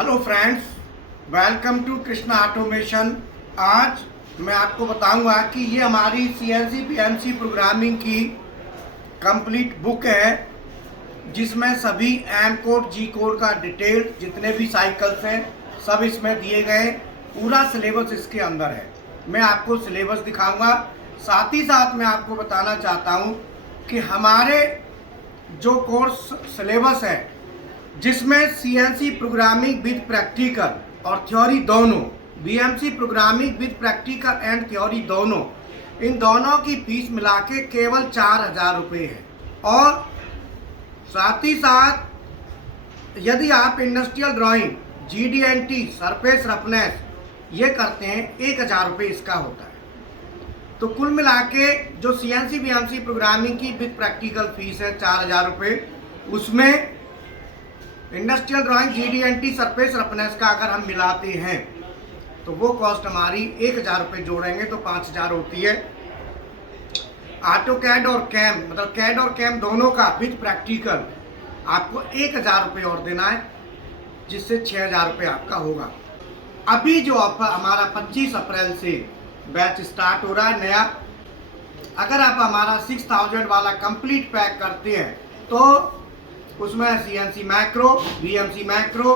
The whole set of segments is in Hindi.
Hello friends, welcome to Krishna automation. आज मैं आपको बताऊंगा कि ये हमारी सीएनसी पीएमसी प्रोग्रामिंग की कंप्लीट बुक है, जिसमें सभी एम कोड जी कोड का डिटेल जितने भी साइकिल्स हैं सब इसमें दिए गए। पूरा सिलेबस इसके अंदर है। मैं आपको सिलेबस दिखाऊंगा, साथ ही साथ मैं आपको बताना चाहता हूं कि हमारे जो कोर्स सिलेबस है जिसमें सीएनसी प्रोग्रामिंग विद प्रैक्टिकल और थ्योरी दोनों, BMC programming with practical and theory दोनों, इन दोनों की फीस मिला के केवल 4,000 रुपये है। और साथ ही साथ यदि आप industrial drawing, GD&T, surface roughness ये करते हैं 1,000 रुपये इसका होता है। तो कुल मिला के जो सीएनसी बीएमसी प्रोग्रामिंग की विद प्रैक्टिकल फीस है 4,000 रुपये, उसमें industrial drawing, GD&T, surface roughness का अगर हम मिलाते हैं तो वो कॉस्ट हमारी 1,000 रुपये जोड़ेंगे तो 5,000 होती है। ऑटो कैड और कैम, मतलब कैड और कैम दोनों का विद प्रैक्टिकल आपको 1,000 रुपये और देना है, जिससे 6,000 रुपये आपका होगा। अभी जो ऑफर हमारा 25 अप्रैल से बैच स्टार्ट हो रहा है नया, अगर आप हमारा 6,000 वाला कंप्लीट पैक करते हैं तो उसमें CNC macro, BMC macro,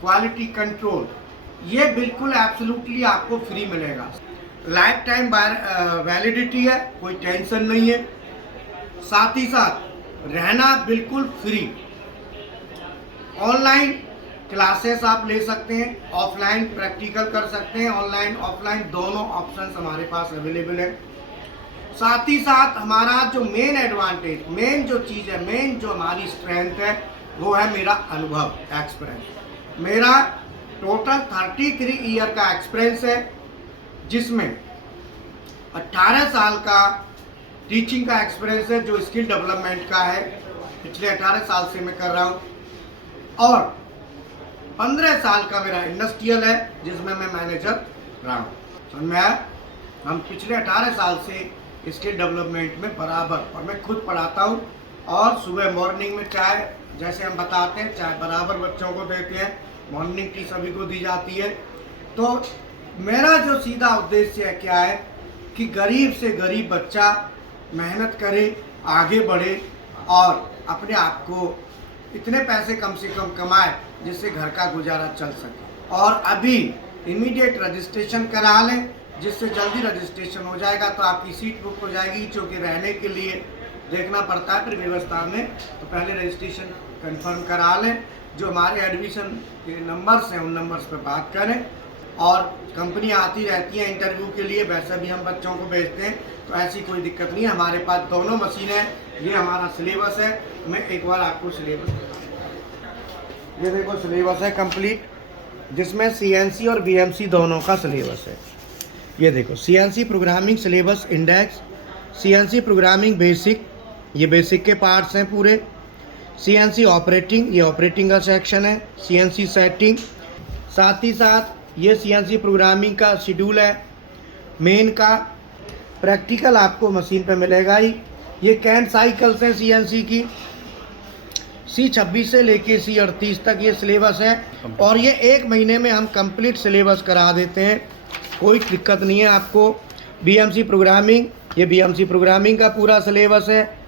quality control ये बिल्कुल एब्सोल्युटली आपको फ्री मिलेगा। लाइफ टाइम वैलिडिटी है, कोई टेंशन नहीं है। साथ ही साथ रहना बिल्कुल फ्री। ऑनलाइन क्लासेस आप ले सकते हैं, ऑफलाइन प्रैक्टिकल कर सकते हैं, ऑनलाइन ऑफलाइन दोनों ऑप्शंस हमारे पास अवेलेबल है। साथ ही साथ हमारा जो मेन एडवांटेज, मेन जो चीज़ है, मेन जो हमारी स्ट्रेंथ है वो है मेरा अनुभव, एक्सपीरियंस। मेरा टोटल 33 ईयर का एक्सपीरियंस है, जिसमें 18 साल का टीचिंग का एक्सपीरियंस है जो स्किल डेवलपमेंट का है, पिछले 18 साल से मैं कर रहा हूँ। और 15 साल का मेरा इंडस्ट्रियल है जिसमें मैं मैनेजर रहा हूँ। हम पिछले 18 साल से स्किल डेवलपमेंट में बराबर, और मैं खुद पढ़ाता हूँ। और सुबह मॉर्निंग में चाय, जैसे हम बताते हैं, चाय बराबर बच्चों को देते हैं, मॉर्निंग टी सभी को दी जाती है। तो मेरा जो सीधा उद्देश्य है क्या है कि गरीब से गरीब बच्चा मेहनत करे, आगे बढ़े और अपने आप को इतने पैसे कम से कम कमाए जिससे घर का गुजारा चल सके। और अभी इमीडिएट रजिस्ट्रेशन करा लें, जिससे जल्दी रजिस्ट्रेशन हो जाएगा तो आपकी सीट बुक हो जाएगी। क्योंकि रहने के लिए देखना पड़ता है फिर व्यवस्था में, तो पहले रजिस्ट्रेशन कंफर्म करा लें। जो हमारे एडमिशन के नंबर्स हैं उन नंबर्स पर बात करें। और कंपनी आती रहती है इंटरव्यू के लिए, वैसे भी हम बच्चों को भेजते हैं, तो ऐसी कोई दिक्कत नहीं है। हमारे पास दोनों मशीनें हैं। ये हमारा सिलेबस है। मैं एक बार आपको सिलेबस, ये देखो सिलेबस है कंप्लीट, जिसमें सीएनसी और बीएमसी दोनों का सिलेबस है। ये देखो CNC programming syllabus index, CNC programming basic, ये बेसिक के पार्ट्स हैं पूरे। सीएनसी ऑपरेटिंग, ये ऑपरेटिंग का सेक्शन है। सीएनसी सेटिंग, साथ ही साथ ये सीएनसी प्रोग्रामिंग का शेड्यूल है मेन का। प्रैक्टिकल आपको मशीन पे मिलेगा ही। ये कैन साइकिल्स हैं सीएनसी की, C26 से लेके C38 तक ये सिलेबस है। और ये 1 महीने में हम कंप्लीट सिलेबस करा देते हैं, कोई दिक्कत नहीं है आपको। बीएमसी प्रोग्रामिंग, ये बीएमसी प्रोग्रामिंग का पूरा सिलेबस है।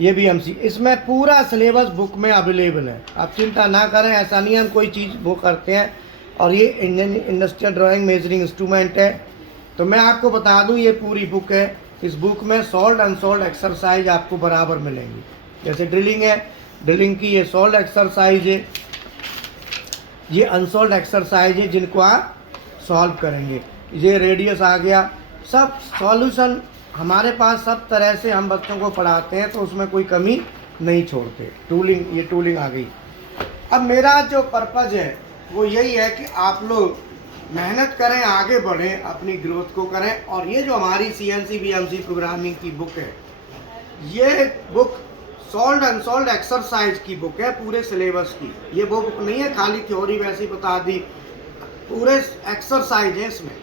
ये बीएमसी, इसमें पूरा सिलेबस बुक में अवेलेबल है, आप चिंता ना करें। ऐसा नहीं हम कोई चीज़ वो करते हैं। और ये Indian industrial drawing measuring instrument है। तो मैं आपको बता दूं ये पूरी बुक है। इस बुक में सॉल्व अनसॉल्व एक्सरसाइज आपको बराबर मिलेंगी। जैसे ड्रिलिंग है, ड्रिलिंग की ये सॉल्व एक्सरसाइज है, ये अनसॉल्व एक्सरसाइज है जिनको आप सॉल्व करेंगे। ये रेडियस आ गया, सब सॉल्यूशन हमारे पास सब तरह से हम बच्चों को पढ़ाते हैं, तो उसमें कोई कमी नहीं छोड़ते। टूलिंग, ये टूलिंग आ गई। अब मेरा जो पर्पज़ है वो यही है कि आप लोग मेहनत करें, आगे बढ़ें, अपनी ग्रोथ को करें। और ये जो हमारी सीएनसी बीएमसी प्रोग्रामिंग की बुक है, ये बुक सॉल्व अनसॉल्व एक्सरसाइज की बुक है, पूरे सिलेबस की। ये वो बुक नहीं है खाली थ्योरी वैसी बता दी, पूरे एक्सरसाइज है इसमें।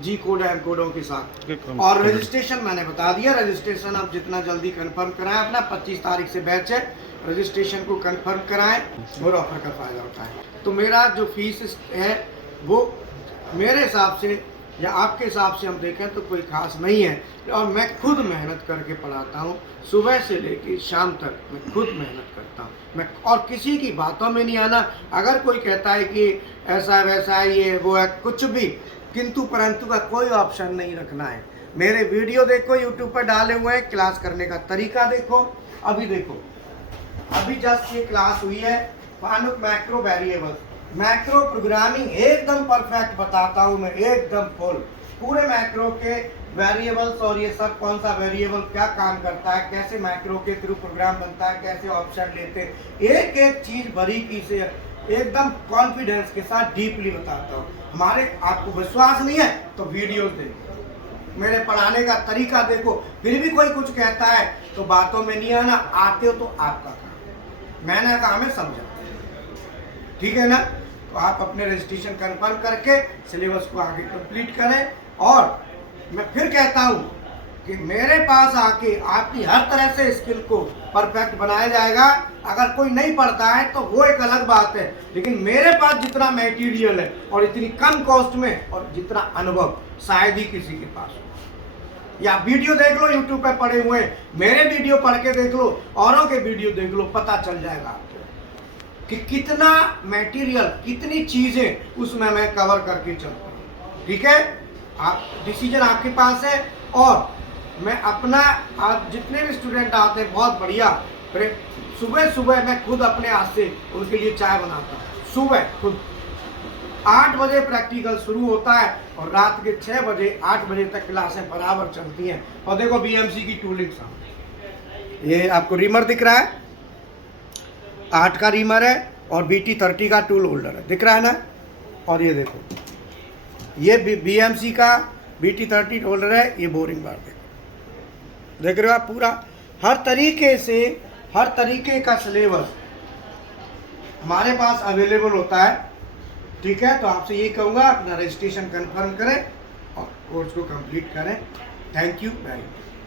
जी कोड एम कोडों के साथ। और रजिस्ट्रेशन मैंने बता दिया, रजिस्ट्रेशन आप जितना जल्दी कंफर्म कराएं, अपना 25 तारीख से बैच है, रजिस्ट्रेशन को कंफर्म कराएं और ऑफर का फ़ायदा उठाएं। तो मेरा जो फीस है वो मेरे हिसाब से या आपके हिसाब से हम देखें तो कोई खास नहीं है, और मैं खुद मेहनत करके पढ़ाता हूँ, सुबह से लेकर शाम तक मैं खुद मेहनत करता हूँ मैं, और किसी की बातों में नहीं आना। अगर कोई कहता है कि ऐसा वैसा है, ये वो है, कुछ भी किंतु परंतु का कोई ऑप्शन नहीं रखना है। मेरे वीडियो देखो, यूट्यूब पर डाले हुए हैं, क्लास करने का तरीका देखो। अभी देखो, अभी जस्ट ये क्लास हुई है फानुक मैक्रो वेरिएबल्स, मैक्रो प्रोग्रामिंग एकदम परफेक्ट बताता हूँ मैं, एकदम फुल पूरे मैक्रो के वेरिएबल्स, और ये सब कौन सा वेरिएबल क्या काम करता है, कैसे मैक्रो के थ्रू प्रोग्राम बनता है, कैसे ऑप्शन लेते हैं, एक एक चीज बारीकी से एकदम कॉन्फिडेंस के साथ डीपली बताता हूँ। हमारे आपको विश्वास नहीं है तो वीडियो देखो, मेरे पढ़ाने का तरीका देखो। फिर भी कोई कुछ कहता है तो बातों में नहीं आना, आते हो तो आपका काम, मैंने कहा मैं समझा, ठीक है ना। तो आप अपने रजिस्ट्रेशन कंफर्म करके सिलेबस को आगे कंप्लीट करें। और मैं फिर कहता हूँ कि मेरे पास आके आपकी हर तरह से स्किल को परफेक्ट बनाया जाएगा। अगर कोई नहीं पढ़ता है तो वो एक अलग बात है, लेकिन मेरे पास जितना मटेरियल है और इतनी कम कॉस्ट में और जितना अनुभव शायद ही किसी के पास हो। या वीडियो देख लो, यूट्यूब पे पड़े हुए, मेरे वीडियो पढ़ के देख लो, औरों के वीडियो देख लो, पता चल जाएगा आपको कि कितना मटेरियल, कितनी चीजें उसमें मैं कवर करके चलता हूँ। ठीक है, आप डिसीजन आपके पास है। और मैं अपना, आप जितने भी स्टूडेंट आते हैं बहुत बढ़िया, सुबह सुबह मैं खुद अपने हाथ से उनके लिए चाय बनाता हूँ, सुबह खुद 8 बजे प्रैक्टिकल शुरू होता है और रात के 6 बजे 8 बजे तक क्लासें बराबर चलती हैं। और देखो बीएमसी की टूलिंग सामने, ये आपको रीमर दिख रहा है, 8 का रीमर है और BT30 का टूल होल्डर है, दिख रहा है ना। और ये देखो, ये BMC का BT30 होल्डर है, ये बोरिंग बार देखो, देख रहे हो आप। पूरा हर तरीके से, हर तरीके का सिलेबस हमारे पास अवेलेबल होता है। ठीक है, तो आपसे ये कहूँगा अपना रजिस्ट्रेशन कंफर्म करें और कोर्स को कंप्लीट करें। Thank you very much.